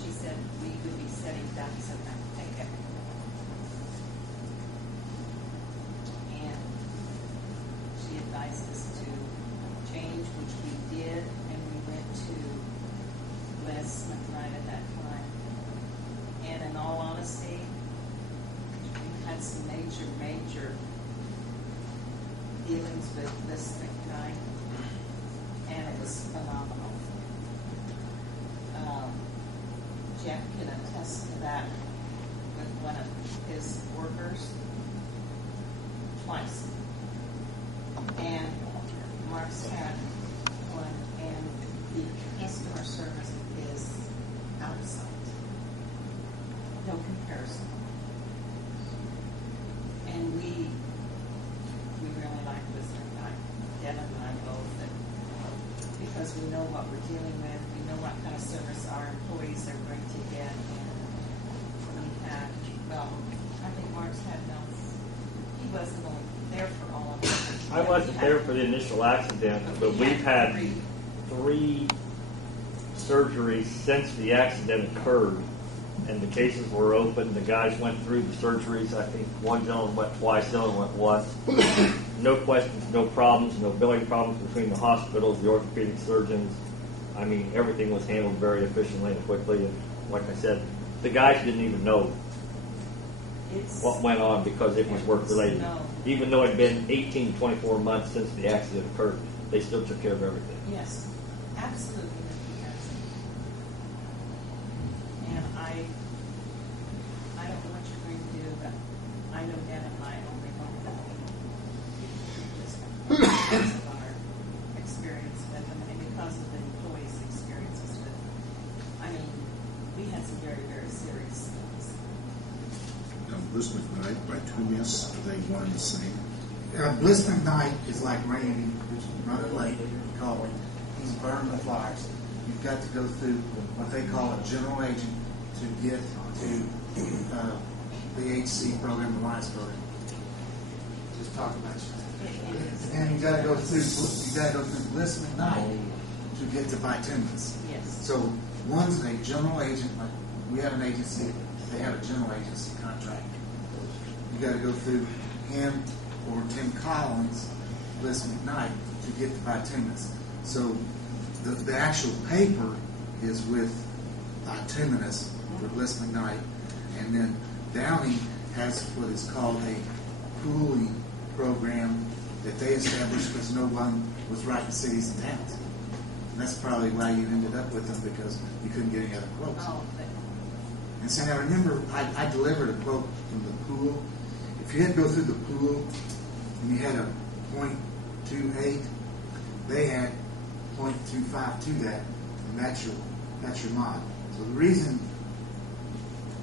she said we would be setting ducks in that ticket. And she advised us to change, which we did, and we went to Bliss McKnight at that time. And in all honesty, we had some major dealings with Bliss McKnight, and it was phenomenal. Jeff can attest to that with one of his workers twice. And Mark's had one, and the customer service is out of sight. No comparison. And we really like this guy, Devin and I both, because we know what we're dealing with, we know what kind of service our employees are going to get, and we had, well, I think Mark's had no, he wasn't only there for all of it. I wasn't there for the initial accident, but we've had three surgeries since the accident occurred, and the cases were open. The guys went through the surgeries. I think one gentleman went twice, the other went once. No questions, no problems, no billing problems between the hospitals, the orthopedic surgeons. I mean, everything was handled very efficiently and quickly. And like I said, the guys didn't even know what went on because it was work-related. No. Even though it had been 18, 24 months since the accident occurred, they still took care of everything. Yes, absolutely. Yes. And I don't know what you're going to do, but I know Dad and I only hope that because of our experience with them and because of the employees' experiences with them. I mean, we had some very serious things. Bliss McKnight by Tumius, are they one and the same? Bliss McKnight is like Randy, who's running late, calling. He's burning the flyers. You've got to go through what they call a general agent to get to the HC program, the Alliance program. Just talk about you. And you got to go through Bliss McKnight to get to bituminous. Yes. So one's a general agent, like we have an agency, they have a general agency contract. You got to go through him or Tim Collins, Bliss McKnight, to get to bituminous. So the actual paper is with bituminous for Bliss McKnight, and then Downey has what is called a pooling program that they established because no one was writing cities and towns. And that's probably why you ended up with them, because you couldn't get any other quotes. Oh, And so I remember I delivered a quote from the pool. If you had to go through the pool and you had a .28, they had .25 to that, and that's your mod. So the reason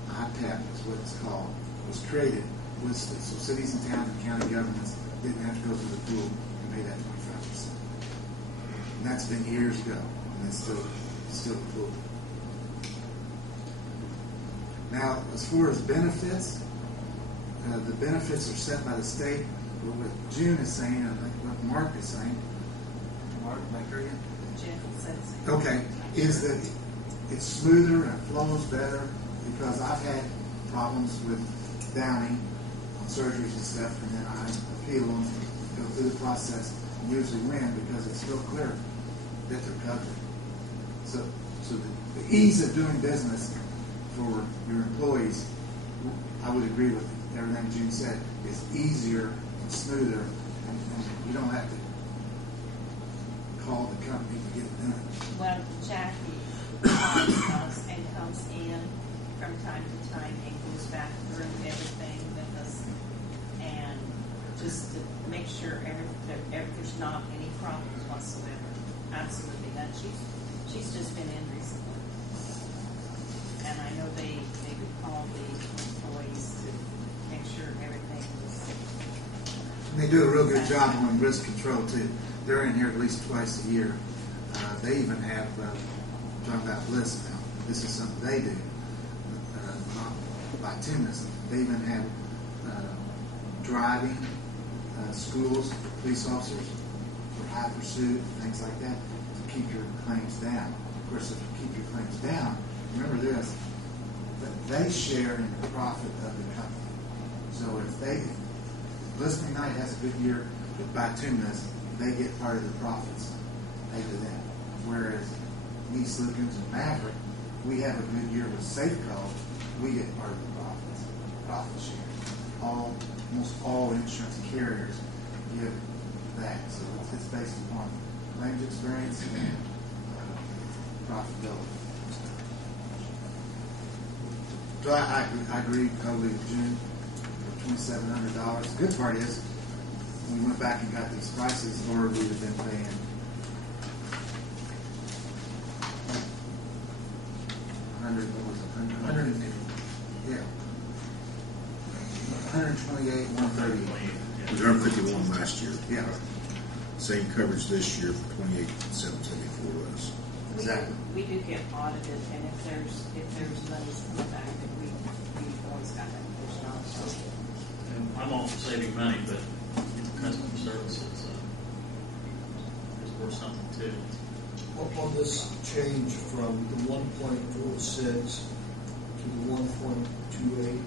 IPAP is what it's called was created was so cities and towns and county governments didn't have to go through the pool and pay that 25%. And that's been years ago, and it's still the pool. Now, as far as benefits, the benefits are set by the state. But what June is saying, and what Mark is saying, Mark, am I correct? Jeff says. Okay, is that it's smoother and it flows better, because I've had problems with Downey on surgeries and stuff, and then I appeal them, go through the process, and usually win because it's still clear that they're covered. So the ease of doing business for your employees, I would agree with everything June said, is easier and smoother, and you don't have to call the company to get it done. Well, Jackie comes in from time to time and goes back through everything with us, and just to make sure there's not any problems whatsoever. Absolutely, that she's just been in recently, and I know they would call the employees to make sure everything was. And they do a real good job on risk control too. They're in here at least twice a year. They even have, talking about Bliss now, this is something they do, not bituminous. They even have driving schools for police officers for high pursuit, things like that, to keep your claims down. Of course, if you keep your claims down, remember this, that they share in the profit of the company. So if Listening Night has a good year with bituminous, they get part of the profits paid to them. Whereas East Lucas and Maverick, we have a good year with Safeco, we get part of the profit share. Almost all insurance carriers give that. So it's based upon claims experience and profitability. So I agree totally with June for $2,700. The good part is, when we went back and got these prices, or we would have been paying yeah, 128, 130. It was 151 last year. Yeah, Same coverage this year for 28,774 less. exactly. We do get audited, and if there's monies coming back, that we've always got that push on. So And I'm all for saving money, but customer service is worth something too. On this change from the 1.46 to the 1.28,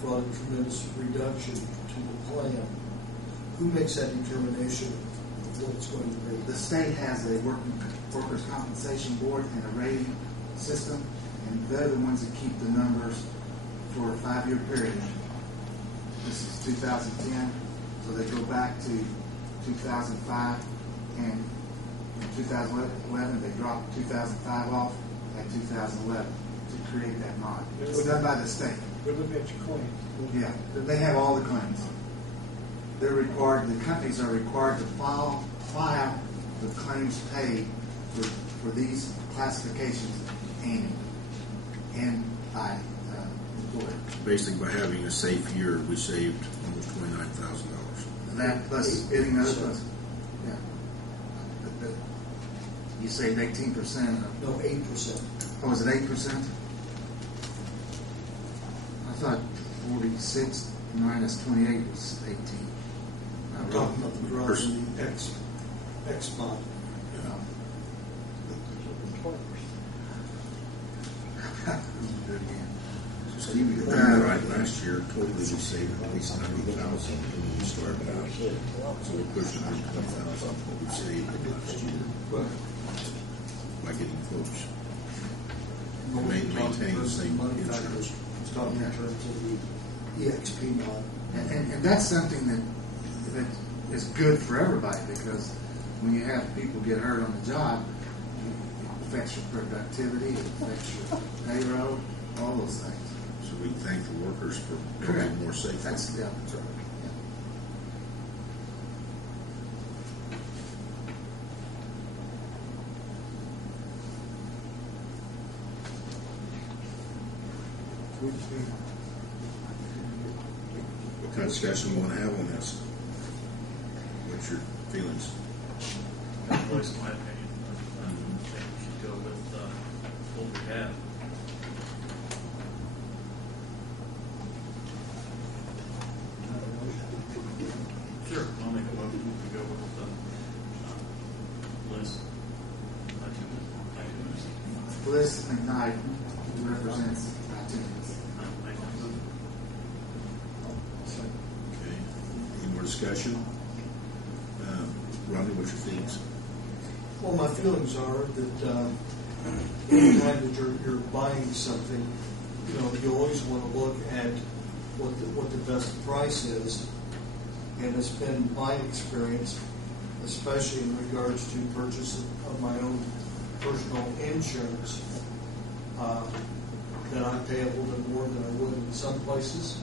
brought a tremendous reduction to the plan. Who makes that determination of what it's going to be? The state has a workers' compensation board and a rating system, and they're the ones that keep the numbers for a 5-year period. This is 2010, so they go back to 2005, and in 2011 they dropped 2005 off at 2011 to create that mod. It's done by the state. We're looking at your claim. Yeah, they have all the claims. They're required, the companies are required to file the claims paid for these classifications annually and by employer. Basically, by having a safe year, we saved almost $29,000. That plus bidding other plus, yeah. You saved 18%. No, 8%. Oh, was it 8%? I thought 46 minus 28 was 18. I'm talking about the drop in the X mod. Steve, you got that right. Last year, totally we saved at least $90,000 when we started out. So we pushed it to $20,000 what we saved last year by getting folks. Maintaining the same insurance. It's talking in terms of the EXP mod. And that's something that is good for everybody, because when you have people get hurt on the job, it affects your productivity, it affects your payroll, all those things. So we thank the workers for Correct. being more safe. That's right. What kind of discussion you want to have on this? What's your feelings? I'll voice my opinion. I think we should go with what we have. Sure, I'll make a motion to go with the list. Bliss McKnight represents Baptist. Okay. Any more discussion? Rodney, what's your feelings? Well, my feelings are that anytime that you're buying something, you always want to look at what the best price is. And it's been my experience, especially in regards to purchase of my own personal insurance, that I pay a little bit more than I would in some places.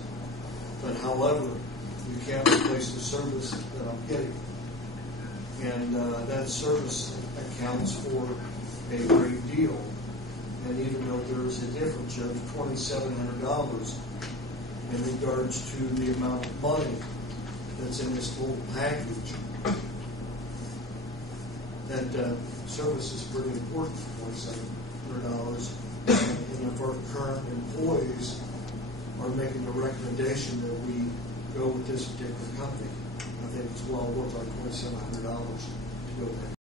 But however, you can't replace the service that I'm getting. And that service accounts for a great deal. And even though there is a difference of $2,700 in regards to the amount of money that's in this whole package, that service is pretty important for $2,700. And if our current employees are making the recommendation that we go with this particular company, I think it's well worth our $2,700.